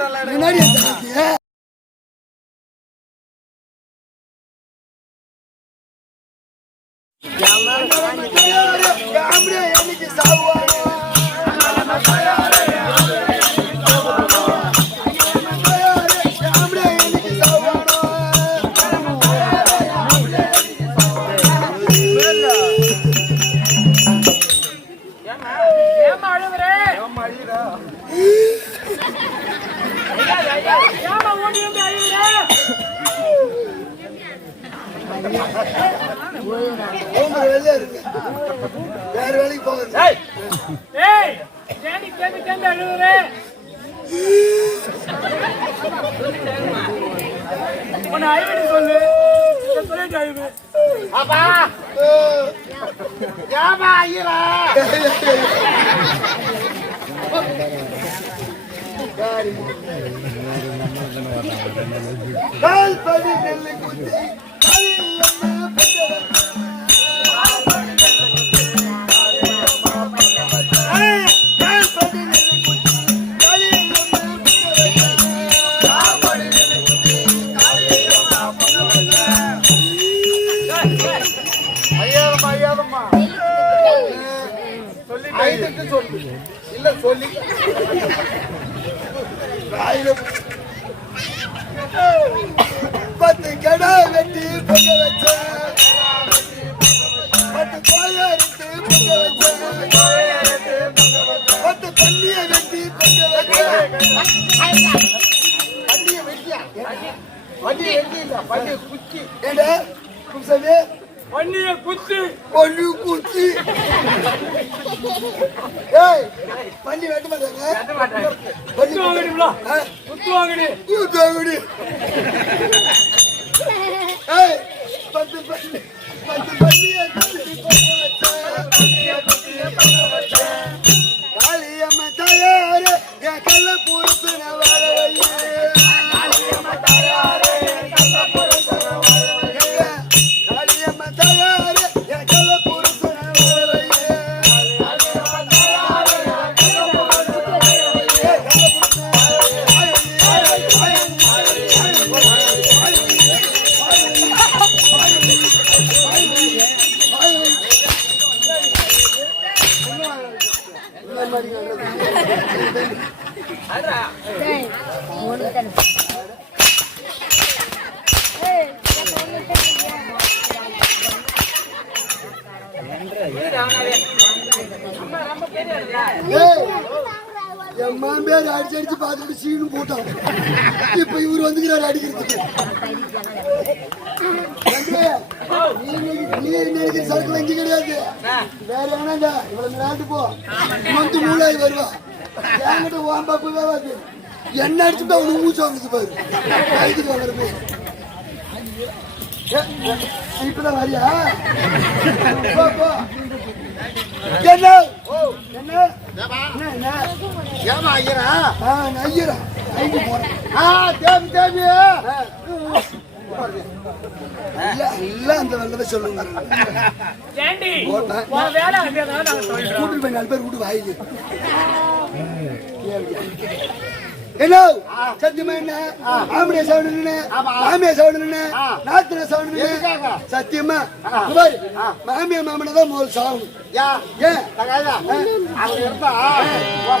முன்னாடி வேற வேலைக்கு போகுது. சொல்லு அப்பா ஏமா ஐயரா கால் படி நெல்லு குத்தி இல்ல சொல்லி பத்து கடா வெட்டி பொங்க வச்ச, பத்து கோயறுத்து பொங்க வச்ச, பத்து பன்னிய வெட்டி பொங்க வச்ச. பண்டிய வெட்டியா பண்டிய வெட்டி இல்ல பண்டிய குச்சி ஏண்டா கும்சாமி பண்ணிய குத்து பொண்ணு குச்சி. ஏய் பண்ணி வெட்ட மாட்டாங்க. பண்ணி வாங்கணும்ல ஆ குத்து வாங்கடி குத்து வாங்கடி. ஏய் பத்து பண்ணி பண்ணிய குச்சி பொங்க வச்ச. காளியம்மா தாயாரே என் கள்ள புருஷன வாழ வையே. காளியம்மா தாயாரே என் கள்ள புருஷன வாழ வையே. காளியம்மா தாயாரே என் கள்ள புருஷன வாழ வையே. காளியம்மா தாயாரே என் கள்ள புருஷன வாழ வையே. என் மாமியார் அடிச்சு அடிச்சு பார்த்துட்டு சீனு போட்டான். இப்ப இவரு வந்துக்கிறாரு அடிக்கிறதுக்கு. நீ நினைக்கிற சரக்குல இங்க கிடையாது. வேற எவனா இவ்வளவு நாட்டு போ வந்து மூளாய் வருவா. என்கிட்ட ஓம்பாப்பு வேவாது. என்ன அடிச்சுட்டா அவனுக்கு மூச்சு வாங்குது பாரு. கைதுக்கு வாங்குறது இப்பதான் வரியா? போ போ. என்ன என்ன என்ன ஏமா ஐயரா ஐயரா ஐந்து போறேன். தேவி தேவி எல்லாம் அந்த வெள்ளதை சொல்லுங்க. கூட்டு போய் 4 பேர் கூட்டு வாயில என்ன சத்தியமா என்ன ஆம்படியா சவுண்டு மாமியா சவுண்டு நாத்தின சவுண்டு சத்தியமா மாமியா மாமனை தான் முதல் சாகணும். ஏன் அவங்க இருந்தா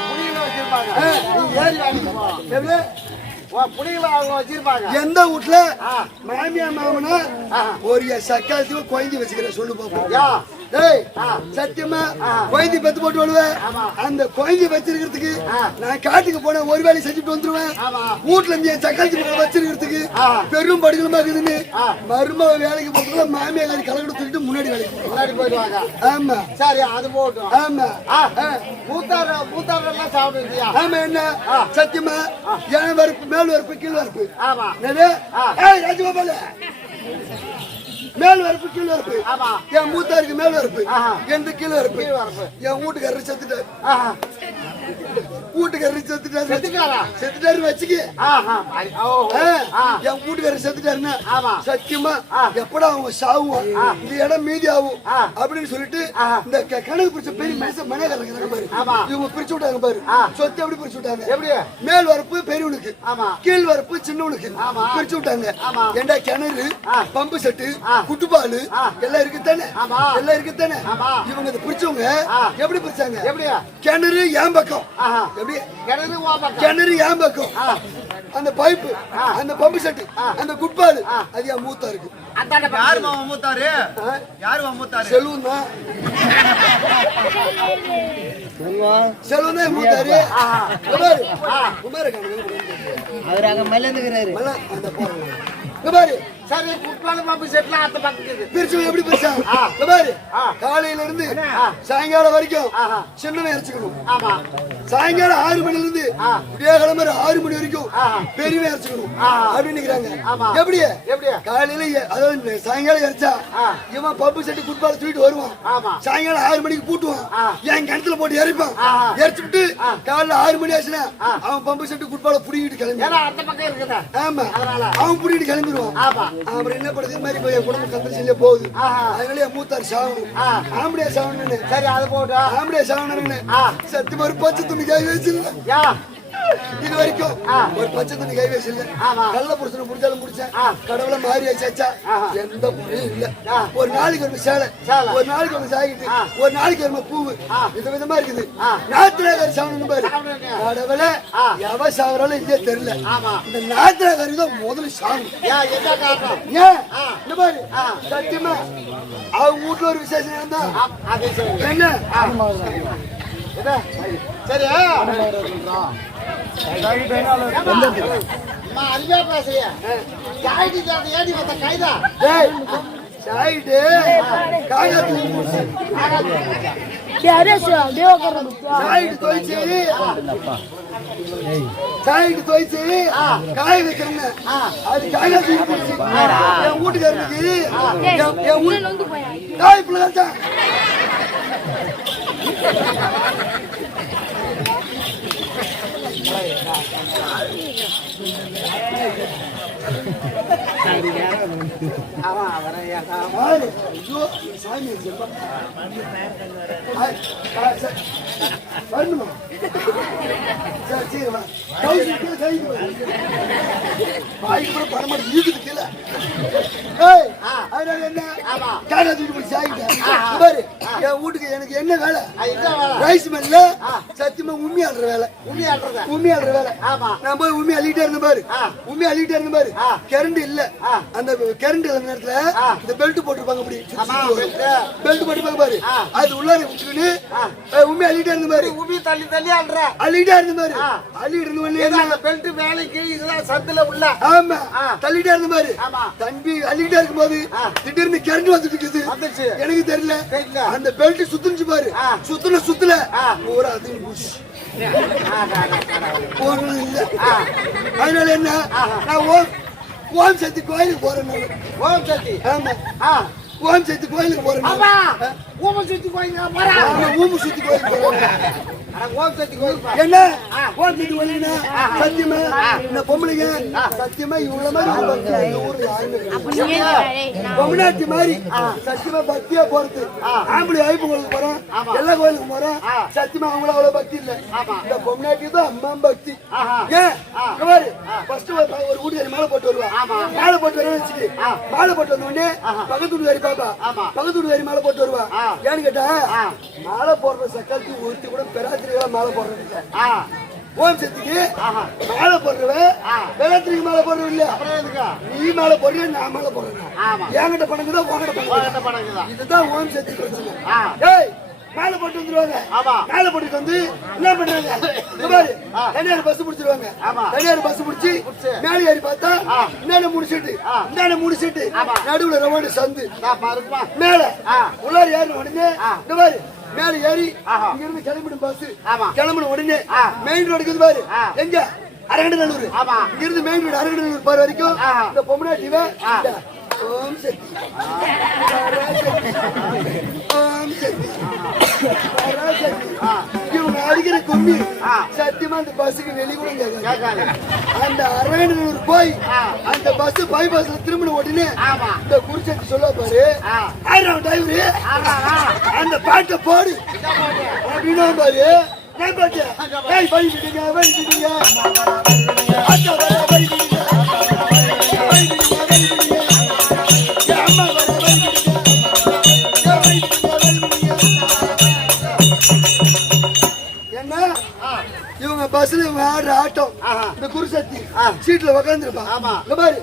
புளியில வச்சிருப்பாங்க. புளியில அவங்க வச்சிருப்பாங்க. எந்த வீட்டுல மாமியா மாமனா ஒரு சக்காலத்தையும் குழந்தை வச்சுக்கிறேன் சொல்லு பாப்போம். டேய் சத்தியமா குழந்தை பெத்து போட்டு வருவேன். அந்த குழந்தை வச்சிருக்கிறதுக்கு நான் காட்டுக்கு போன ஒரு வேலை செஞ்சுட்டு வந்துருவேன். வீட்டுல இருந்து என் சக்காலத்தி வச்சிருக்கிறதுக்கு பெரும் படுகளமா இருக்குதுன்னு மரும வேலைக்கு போறதுல மாமியா எல்லாரும் கலந்து தூக்கிட்டு முன்னாடி வேலைக்கு போயிடுவாங்க. ஆமா சரி அது போட்டும். ஆமா பூத்தாரெல்லாம் சாப்பிடுவியா? ஆமா என்ன சத்தியமா என் வரப்பு மேல் வரப்பு கீழ் வரப்பு. ஆமா ராஜகோபால மேல் வரப்பு கீழ் வரப்பு. என் மூத்தாருக்கு மேல் வரப்பு எந்த கீழ் வரப்பு. என் வீட்டுக்காரர் செத்துட்டாரு. வீட்டுக்காரர் செத்துட்டாரு. செத்துட்டாருன்னு வச்சுக்க. என் வீட்டுக்காரர் செத்துட்டாருன்னா சத்தியமா எப்படா அவங்க சாவும் இந்த இடம் மீதி ஆகும் அப்படின்னு சொல்லிட்டு இந்த கணக்கு பிரிச்ச பெரிய மனுஷன் மனையாக்காரங்க பாரு, இவங்க பிரிச்சு விட்டாங்க பாரு. சொத்து எப்படி பிரிச்சு விட்டாங்க? எப்படி? மேல் வரப்பு பெரியவனுக்கு, கீழ் வரப்பு சின்னவனுக்கு பிரிச்சு விட்டாங்க. ஏண்டா கிணறு, பம்பு செட்டு, குட்டுப்பாலு எல்லாம் இருக்குத்தானே, எல்லாம் இருக்குத்தானே. இவங்க இதை பிரிச்சவங்க எப்படி பிரிச்சாங்க? எப்படியா? கிணறு என் பக்கம், எப்படி கிணறு என் பக்கம், அந்த பைப்பு, அந்த பம்பு செட்டு, அந்த குட்பாலு அது என் மூத்தா இருக்கு. யாரு மாமா மூத்தாரு? யாரு மாமா மூத்தாரு? செல்வம் தான், செல்வம் தான் மூத்தாரு. குமார் அவர் அங்க மேல இருந்துக்கிறாரு. அந்த பாரு சரி, குட்பால பம்பு செட்லாம் அந்த பக்கத்துக்கு பிரிச்சு எப்படி பிரிச்சாங்க பாரு. காலையில இருந்து சாயங்காலம் வரைக்கும் சின்னவன் இறச்சிக்கணும். சாயங்காலம் 6 மணில இருந்து விடியகாலம் 6 மணி வரைக்கும் பெரியவன் இறச்சிக்கணும் அப்படின்னு. எப்படி? எப்படியா? காலையில அதாவது சாயங்காலம் இறச்சா இவன் பம்பு செட்டு குட்பால தூக்கிட்டு வருவான். சாயங்காலம் 6 மணிக்கு பூட்டுவான், என் கிணத்துல போட்டு இறப்பான். இறச்சி விட்டு காலையில 6 மணி ஆச்சுன்னா அவன் பம்பு செட்டு குட்பால புடிக்கிட்டு கிளம்பி அந்த பக்கம் இருக்குதா. ஆமா, அவன் புடிக்கிட்டு கிளம்பிடுவான். அப்புறம் என்ன பண்றது? இந்த மாதிரி போய் குடும்ப கந்திரிச்சிலே போகுது. அதனால மூத்தார் சாவணும், ஆம்படியா சாவணும்னு. சரி, அது போட்டு ஆம்படியா சாவணும்னு சத்தியமா ஒரு பச்சை துணி கை வச்சிருந்தேன். இது வரைக்கும் ஒரு பச்சை துணி கை வச்சிருந்த. கள்ள புடிச்சு முடிச்சாலும் முடிச்சேன். கடவுளை மாறி ஆச்சாச்சா எந்த முறையும் இல்ல. ஒரு நாளைக்கு ஒரு சேலை, ஒரு நாளைக்கு ஒரு சாகிட்டு, ஒரு நாளைக்கு ஒரு பூவு, வித விதமா இருக்குது. நாத்திராகாரி சாவணும் பாரு. கடவுளை எவ சாவறாலும் இங்கே தெரியல. இந்த நாத்திராகாரி தான் முதல்ல சாவணும். ஏன் இந்த பாரு, சத்தியமா அவங்க வீட்டுல ஒரு விசேஷம் இருந்தா என்ன சரி அருமையா பேசுறியா? ஏடி வந்த கைதா சாயிட்டு காயத்து சாயிட்டு தோய்ச்சி காய வைக்கிறேன்னு அது காயத்து என் வீட்டுக்காரனுக்கு காய் பிள்ளை வீட்டுக்கு எனக்கு என்ன வேலை? ரைஸ் மில்ல சத்தியமா உண்மை ஆடுற வேலை, உண்மை ஆடுற வேலை. நான் போய் உண்மை அள்ளிட்டே இருந்தேன் பாரு, உண்மை அள்ளிட்டே இருந்தேன் பாரு. கரண்ட் இல்ல, அந்த கரண்ட் இல்ல நேரத்துல இந்த பெல்ட் போட்டுருப்பாங்க, அப்படி பெல்ட் போட்டுருப்பாங்க பாரு. அது உள்ளார விட்டுன்னு உண்மை அள்ளிட்டே இருந்த பாரு. உண்மை தள்ளி தள்ளி ஆடுற அள்ளிட்டே இருந்த பாரு. அள்ளிட்டு இருந்த பெல்ட் வேலைக்கு இதெல்லாம் சத்துல உள்ள. ஆமா, தள்ளிட்டே இருந்த பாரு. தம்பி அள்ளிட்டே இருக்கும் போது திடீர்னு கரண்ட் வந்துட்டு இருக்குது. எனக்கு தெரியல, அந்த பெல்ட் சுத்துச்சு பாரு. சுத்துல பூரா அது இல்ல. அதனால என்ன, நான் ஓம் சக்தி கோயிலுக்கு போறேன். ஓம் சக்தி? ஆமா, ஓம் சக்தி கோயிலுக்கு போறேன். ஓம் சக்தி கோயிலுக்கு ஓம் சக்தி கோயிலுக்கு போறேன். ஓம் சக்தி கோயில் என்ன ஓம் சக்தி கோயிலுன்னா சத்தியமா இந்த பொம்பளைங்க சத்தியமா இவ்வளவு மாதிரி ஊர்ல பொம்மநாட்டி மாதிரி சத்தியமா பக்தியா போறது. ஆம்பளை ஐப்பு கோயிலுக்கு போறேன், எல்லா கோயிலுக்கு போறேன். சத்தியமா அவங்கள அவ்வளவு பக்தி இல்ல. இந்த பொம்மநாட்டி தான் அம்மா பக்தி. ஏன் ஃபர்ஸ்ட் ஒரு வீட்டுக்காரி மாலை போட்டு வருவா. மாலை போட்டு வரேன்னு வச்சுட்டு மாலை போட்டு வந்த உடனே பக்கத்து வீட்டுக்காரி பாப்பா, பக்கத்து வீட்டுக்காரி மாலை போட்டு வருவா. ஏன்னு கேட்டா மாலை போடுற சக்காலத்து ஒருத்தி கூட பெராத்திரிகளா மாலை போடுறது இல்ல. ஓம் சக்திக்கு மாலை போடுறவன் பெராத்திரிக்கு மாலை போடுறவன் இல்ல. நீ மாலை போடுற, நான் மாலை போடுறேன். என்கிட்ட பணங்குதா உங்ககிட்ட பணங்குதா? இதுதான் ஓம் சக்தி பிரச்சனை. ஏய், மேல போட்டு வந்துருவாங்க. மேல போட்டுட்டு வந்து என்ன பண்றாங்க? தனியார் பஸ் பிடிச்சிருவாங்க. தனியார் பஸ் பிடிச்சி மேல ஏறி பார்த்தா இன்னால 3 சீட்டு, இன்னால 3 சீட்டு, நடுவுல ரவுண்டு சந்து. மேல உள்ளார ஏறின உடனே இந்த பாரு, மேல ஏறி இங்க இருந்து கிளம்பிடும் பஸ். கிளம்பின உடனே மெயின் ரோடுக்கு பாரு, எங்க அரகண்டநல்லூர். இங்க இருந்து மெயின் ரோடு அரகண்டநல்லூர் போற வரைக்கும் இந்த பொம்மநாட்டிவ ஓம் சக்தி, ஓம் சக்தி, இவங்க அடிக்கிற கும்மி சத்தியமா அந்த பஸ்ஸுக்கு வெளி கூட கேட்காது. அந்த அரவணூர் போய் அந்த பஸ் பைபாஸ்ல திரும்பின உடனே இந்த குறிச்சத்தி சொல்ல பாரு, ஆயிரம் டிரைவரு அந்த பாட்டை போடு அப்படின்னா பாரு. நான் பாட்டு வழி விடுங்க வழி விடுங்க அச்சா வர வழி விடுங்க வழி விடுங்க வழி விடுங்க என் அம்மா வர வழி விடுங்க என் வழி விடுங்க வழி விடுங்க. என்ன இவங்க பஸ்ல இவங்க ஆடுற ஆட்டம் இந்த குருசக்தி சீட்ல உட்காந்துருப்பான். இந்த பாரு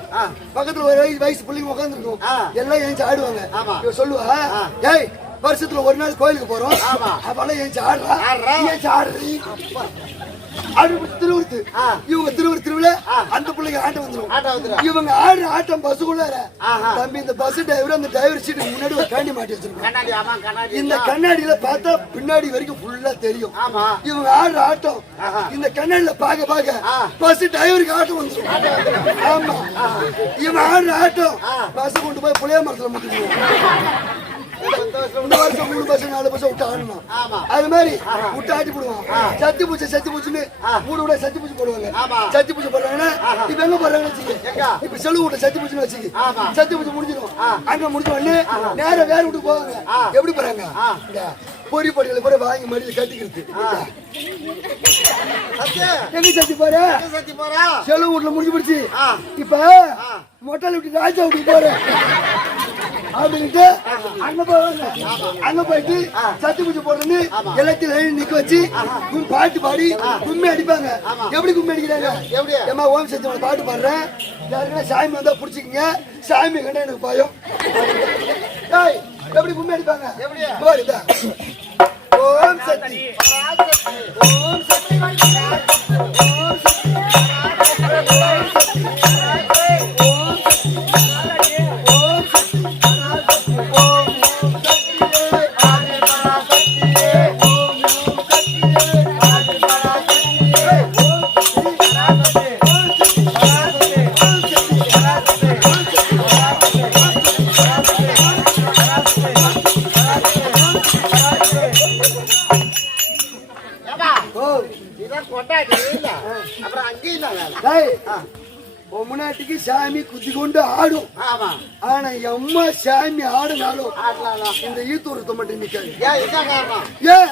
பக்கத்துல ஒரு வயசு பிள்ளைங்க உட்காந்துருக்கும், எல்லாம் ஏஞ்சி ஆடுவாங்க. இவ சொல்லுவா, ஏய் வருஷத்துல ஒரு நாள் கோயிலுக்கு போறோம், அப்பெல்லாம் ஏஞ்சி ஆடுறா ஏஞ்சி ஆடுறீ திருவிழத்து. இவங்க திருவிழா அந்த பிள்ளைங்க ஆட்டம் வந்துடும். இவங்க ஆடுற ஆட்டம் பஸ்ஸுக்குள்ளார தம்பி இந்த பஸ் டிரைவர் அந்த டிரைவர் சீட்டுக்கு முன்னாடி ஒரு கண்ணாடி மாட்டி வச்சிருக்கோம். இந்த கண்ணாடியில பார்த்தா பின்னாடி வரைக்கும் ஃபுல்லா தெரியும். இவங்க ஆடுற ஆட்டம் இந்த கண்ணாடியில பாக்க பஸ் டிரைவருக்கு ஆட்டம் வந்துடும். ஆமா இவங்க ஆடுற ஆட்டம் பஸ் கொண்டு போய் புளிய மரத்துல முட்டிடுவோம். இந்த வருஷம் 3 பஸ் 4 பஸ் விட்டு ஆடணும். அது மாதிரி விட்டு ஆட்டி போடுவோம். சத்தி பூச்சின்னு மூணு விட சத்தி பூச்சி போடுவாங்க. சத்தி பூச்சி போடுறாங்கன்னா இப்ப எங்க போடுறாங்கன்னு வச்சுக்க, இப்ப செலவு விட்ட சத்தி பூச்சின்னு வச்சுக்க, சத்தி பூச்சி முடிஞ்சிடும். அங்க முடிஞ்ச உடனே நேரம் வேற விட்டு போவாங்க. எப்படி போறாங்க, பொறி பொடிகளை போற வாங்கி மடியில கட்டிக்கிறது. எங்க சத்தி போற செலவு வீட்டுல முடிஞ்சு போடுச்சு. இப்ப மொட்டை விட்டு ராஜா வீட்டுக்கு போறேன் அப்படின்ட்டு அங்க போவாங்க. அங்க போயிட்டு சத்தி பூச்சி போடுறது எல்லாத்தையும் நிக்க வச்சு பாட்டு பாடி கும்மி அடிப்பாங்க. எப்படி கும்மி அடிக்கிறாங்க, ஏமா ஓம் சத்தி பாட்டு பாடுறேன், யாருக்குன்னா சாமி வந்தா புடிச்சுக்கங்க, சாமி கண்டா எனக்கு பயம். எப்படி கும்மி அடிப்பாங்க, ஓம் சக்தி ஓம் சக்தி ஓம் சக்தி முன்னாட்டிக்கு சாமி குத்தி கொண்டு ஆடும். ஆனா எம்மா சாமி ஆடுனாலும் இந்த ஈத்தூரத்தை மட்டும் நிக்காது. ஏன்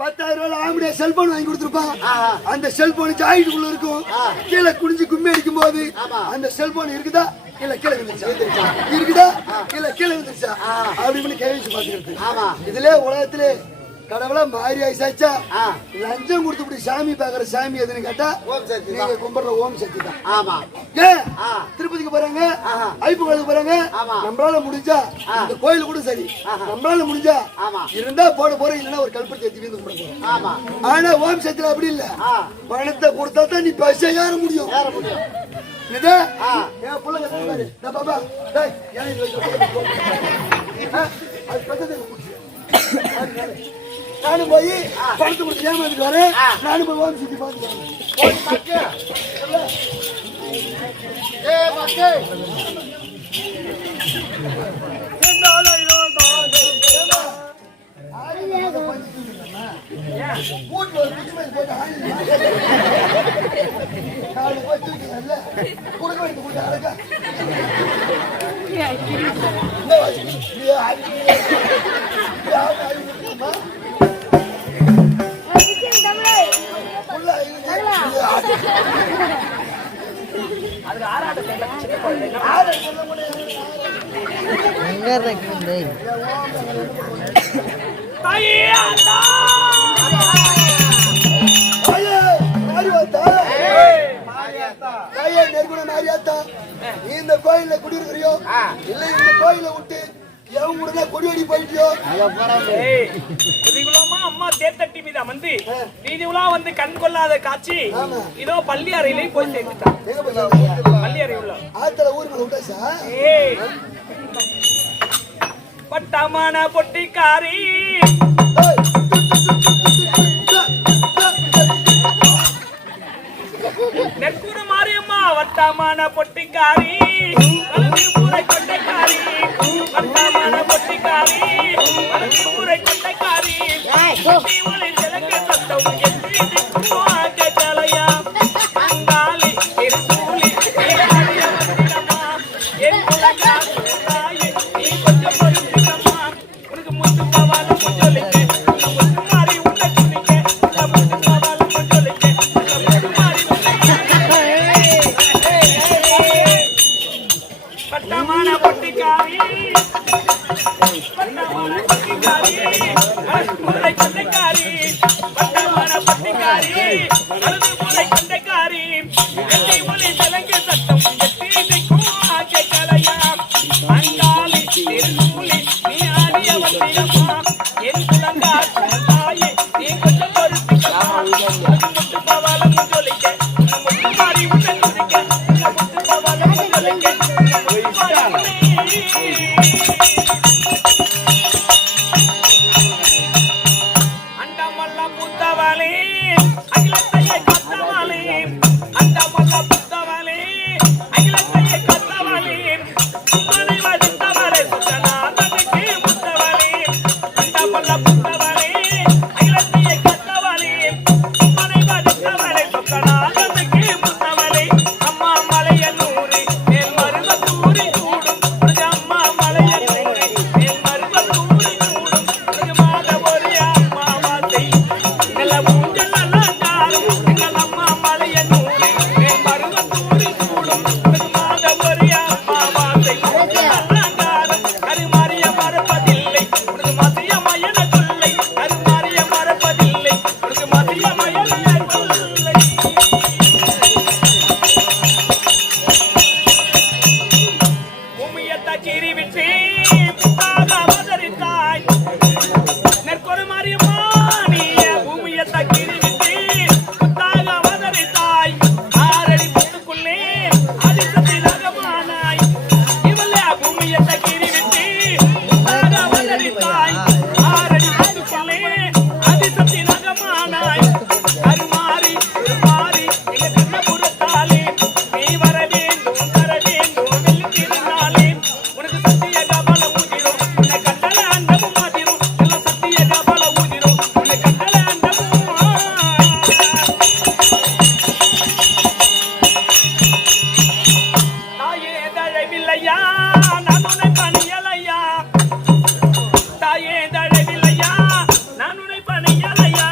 10,000 ரூபாய் ஆம்படியா செல்போன் வாங்கி கொடுத்துருப்பான். அந்த செல்போன் ஜாக்கெட்டுக்குள்ள இருக்கும். கீழே குடிஞ்சு கும்மி அடிக்கும் போது அந்த செல்போன் இருக்குதா இல்ல கீழே விழுந்துச்சா, இருக்குதா இல்ல கீழே விழுந்துச்சா அப்படின்னு கேள்வி பாத்துக்கிறது. இதுல உலகத்திலே கடவுளா மாறி ஆயிசாச்சா லஞ்சம் கொடுத்து சாமி பாக்குற சாமி எதுன்னு கேட்டா நீங்க கும்பிடுற ஓம் சக்தி தான். ஏன் திருப்பதிக்கு போறாங்க, ஐப்பு கோயிலுக்கு போறாங்க, நம்மளால முடிஞ்சா இந்த கோயில் கூட சரி, நம்மளால முடிஞ்சா இருந்தா போட போறோம், இல்லைன்னா ஒரு கல்பத்தை ஏற்றி வந்து கும்பிட. ஆனா ஓம் சக்தியில அப்படி இல்ல, பணத்தை கொடுத்தா தான் நீ பைசா ஏற முடியும். என் பிள்ளைங்க பாபா நானும் போய் பணத்தை கொடுத்து ஏமாந்துட்டு வரேன். நானும் போய் ஓம் சுத்தி பார்த்துட்டு வீட்டுல ஒரு குச்சி மாதிரி போட்டு நாலு போய் தூக்கிங்கல்ல கொடுக்க வைத்து கொடுத்த அழகா இந்த கோயில குடியிருக்கிறியோ இல்ல இந்த கோயில விட்டு எவங்க கொடியடி போயிட்டியோ அம்மா தேர்தட்டி மீது அமர்ந்து வீதி உலா வந்து கண் கொள்ளாத காட்சி இதோ பள்ளி அறையிலே போய் சேர்ந்துட்டான். பள்ளி அறை உள்ள ஆத்துல ஊருக்கு விட்டாச்சா பட்டமான பொட்டிக்காரி நெற்கூட மாரியம்மா வட்டமான பொட்டிக்காரி ஊரை கொட்டைக்காரி வட்டமான பொட்டிக்காரி ஊரை கொட்டைக்காரி சத்தம் மருது போலை கொண்டைக்காரி எட்டி ஒளி தெலுங்கு சத்தம் எட்டி நிற்கும் ஆக்கை கலையா அங்காளி திருநூலி நீ ஆடிய வந்தியம்மா என் குழந்தா தாயே நீ கொஞ்சம் முத்து பவாலம் சொல்லிக்க முத்து மாறி உன்னை துதிக்க முத்து பவாலம் சொல்லிக்க அண்டமல்ல புத்தவளே அகிலத்தையே கத்தவளே அண்டமல்ல புத்தவளே அகிலத்தையே கத்தவளே மனை வதித்தவளே சுத்தநாதனுக்கு முத்தவளே அண்டமல்ல புத்தவளே அகிலத்தையே கத்தவளே மனை வதித்தவளே சுத்தநாதனுக்கு முத்தவளே அம்மா மலையனூரி மேல் மருவத்தூரி கூடும் உனக்கு அம்மா மலையனூரி மேல் மருவத்தூரி கூடும் உனக்கு மாத ஒரு அம்மா வாசை எங்கள மூஞ்சல் அலங்காரம் எங்கள் அம்மா மலையனூரி மேல் மருவத்தூரி கூடும் உனக்கு மாத ஒரு அம்மா வாசை அலங்காரம் கருமாறிய மறப்பதில்லை உனக்கு மதிய மயன கொள்ளை கருமாறிய மறப்பதில்லை உனக்கு மதிய மயன கொள்ளை பூமியத்த கீறி விட்டு புத்தாக அவதரித்தாய் நெற்கொரு மாரியம்மானிய பூமியத்த கீறி விட்டு புத்தாக அவதரித்தாய் ஆறடி முத்துக்குள்ளே ஆதிசக்தி நகமானாய் இவளே பூமியத்த கீறி விட்டு புத்தாக அவதரித்தாய் ஆறடி முத்துக்குள்ளே ஆதிசக்தி நகமானாய் கருமாறி மாறி எங்க கண்ணபுரத்தாலே நீ வர வேண்டும் தர வேண்டும் வெள்ளித்திருநாளே உனக்கு சத்திய கபல ஊதிரும் உன்னை கண்டல அண்டமும் மாதிரும் எல்லாம் சத்திய கபல ஊதிரும் உன்னை கண்டல அண்டமும் தாயே தழவில்லையா நான் உன்னை பணியலையா தாயே தழவில்லையா நான் உன்னை பணியலையா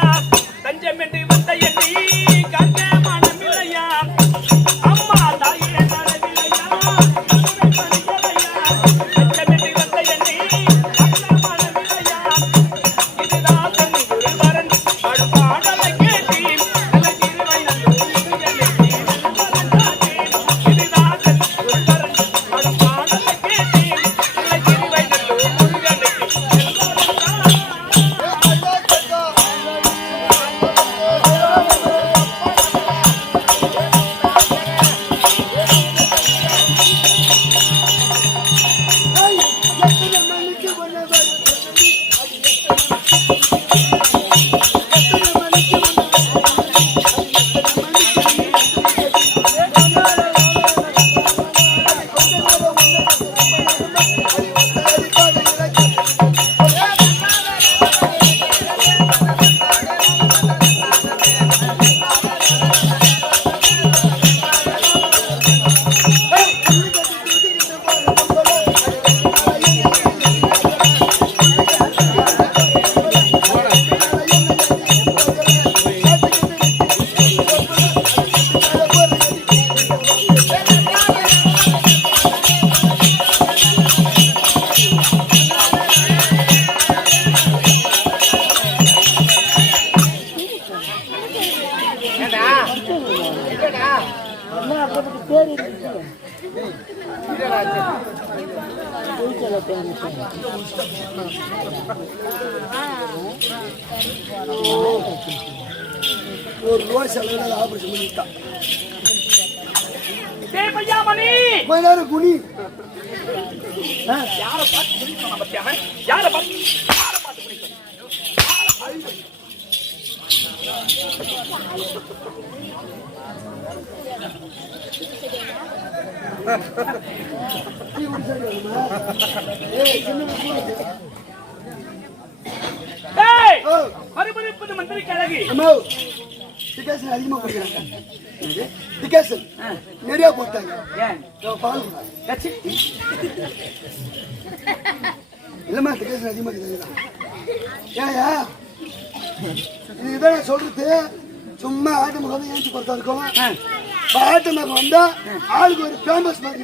தஞ்சம் என்று வந்த எண்ணி கண்ட மனமில்லையா அம்மா தாயே தழவில்லையா நான் உன்னை பணியலையா தஞ்சம் என்று வந்த எண்ணி கண்ட மனமில்லையா இதுதான் தண்ணி ஒரு வரன் பாடும் பாடலை கேட்டி நல்ல திருவை நல்லூர் எனக்கு இதுதான் தண்ணி ஒரு வரன் பாடும் பாடலை கேட்டி நல்ல திருவை நல்லூர் முருகனுக்கு எத்தனை மணிக்கு ஒண்ணு வரும் எத்தனை மணிக்கு ஒரு ரூபா செலவு ஆபரேஷன் பண்ணிட்டான் டேய் பையா மணி கொஞ்ச நேரம் குனி யாரை பார்த்து குடிக்கணும் பத்தியா யாரை பார்த்து குடிக்கணும் டேய் மறுபடியும் மந்திரி கழகி அம்மா டிகேஷன் அதிகமா குடிக்கிறாங்க டிகேஷன் நிறைய போட்டாங்க ஏன் பால் கச்சி இல்லம்மா டிகேஷன் அதிகமா குடிக்கிறாங்க ஏயா இதுதான் நான் சொல்றது சும்மா ஆட்டு முகம் ஏஞ்சி பொறுத்தா இருக்கும் ஆட்டு முகம் வந்தா ஆளுக்கு ஒரு ஃபேமஸ் மாதிரி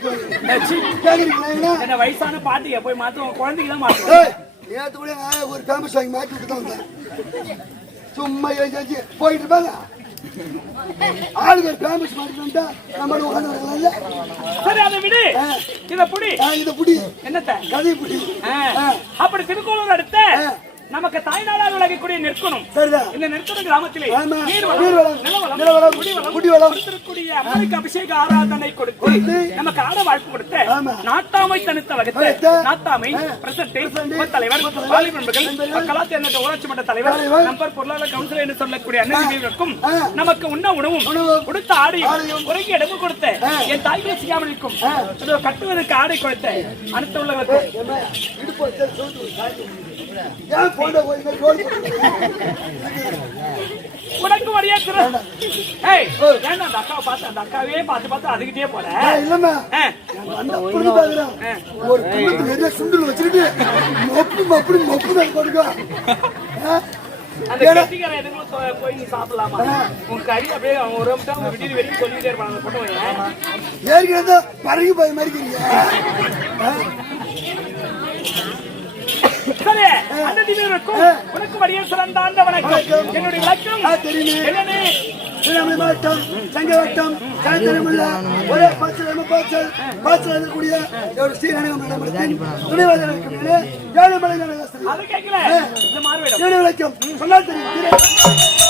கேக்குறீங்களா என்ன வயசான பாட்டியை போய் மாத்துவோம் குழந்தைக்கு தான் மாத்துவோம் நேற்று கூட ஒரு ஃபேமஸ் வாங்கி மாட்டி விட்டு தான் வந்தேன் சும்மா ஏஞ்சி போயிட்டு இருப்பாங்க ஆளுங்க ஃபேமஸ் மாட்டிக்கிட்டா நம்ம உட்காந்து வரலாம்ல. சரி அதை விடு. இத புடி. இத புடி. என்னத்த? கதை புடி. அப்படி திருக்கோளூர் அடுத்த நமக்கு தாய்நாடாக விளங்கக்கூடிய நெற்குணம். சரிதான். இந்த நெற்குண கிராமத்திலே நீர்வளம், நிலவளம், நிலவளம், குடிவளம் கொடுத்திருக்கூடிய அம்மனுக்கு அபிஷேக ஆராதனை கொடுத்து நமக்கு ஆட வாழ்ப்பு கொடுத்த நாட்டாமை தனித்த வகுத்த நாட்டாமை பிரசன்ட் தலைவர், வாலிப நண்பர்கள், கலாச்சார என்ற ஊராட்சி மன்ற தலைவர், நம்பர் பொருளாதார கவுன்சிலர் என்று சொல்லக்கூடிய அண்ணனுக்கும் நமக்கு உண்ண உணவும் கொடுத்த ஆடையும் குறைக்கு இடமும் கொடுத்த என் தாய்களை செய்யாமல் இருக்கும் கட்டுவதற்கு ஆடை கொடுத்த அனைத்து உள்ளவர்களுக்கும் உனக்கு வழியா அந்த அக்காவை பார்த்து அந்த அக்காவே பார்த்து அதுகிட்டே போற இல்லம்மா ஒரு நிறைய சுண்டல் வச்சுக்கிட்டு அப்படி மொப்புதான் கொடுக்க அந்த கட்டிக்கார எதுக்கும் போய் நீ சாப்பிடலாமா? உங்க கறி அப்படியே அவங்க ஒரு நிமிஷம் விட்டு வெளியே சொல்லிட்டே இருப்பாங்க போட்டு ஏற்கனவே பறகு போய் மாதிரிக்கிறீங்க. சரி அந்த திவ்யருக்கும் உனக்கு வடிய சிறந்த வணக்கம். என்னுடைய விளக்கம் திருவண்ணாமலை மாவட்டம் சங்கவட்டம் சாயந்தரமுள்ள ஒரே பாய்ச்சல் இருக்கக்கூடிய ஒரு ஸ்ரீரங்கம் துணைவாளர் ஏழுமலை அதை கேட்கல இந்த மாறுவேடம் விளக்கம் சொன்னால் தெரியும்.